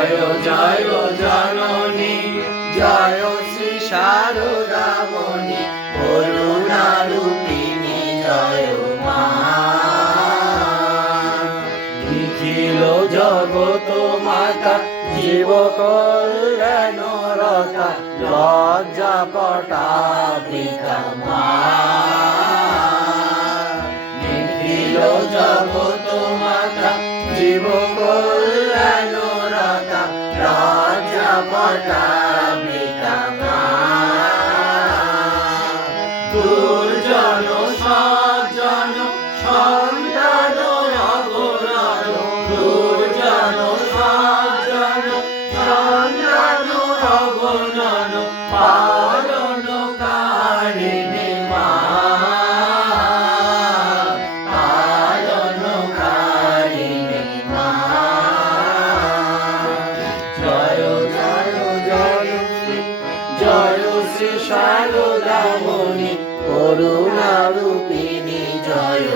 জয় জয় জননী জয় শ্রী শারদামণি করুণারূপিণী জয় মা। নিখিল জগত মাতা জীব কল্যাণরতা লজ্জাপটা পিতা মা। নিখিল জগত মাতা জীব কল্যাণরতা লজ্জাপটা পিতা মা। দুর্জন সজ্জন সন্তান অগণন দুর্জন সজ্জন সন্তান অগণন পালনকারিণী মা। পালনকারিণী মা। জয় জয় জয় জয় শ্রী শারদামণি করুণারূপিণী জয়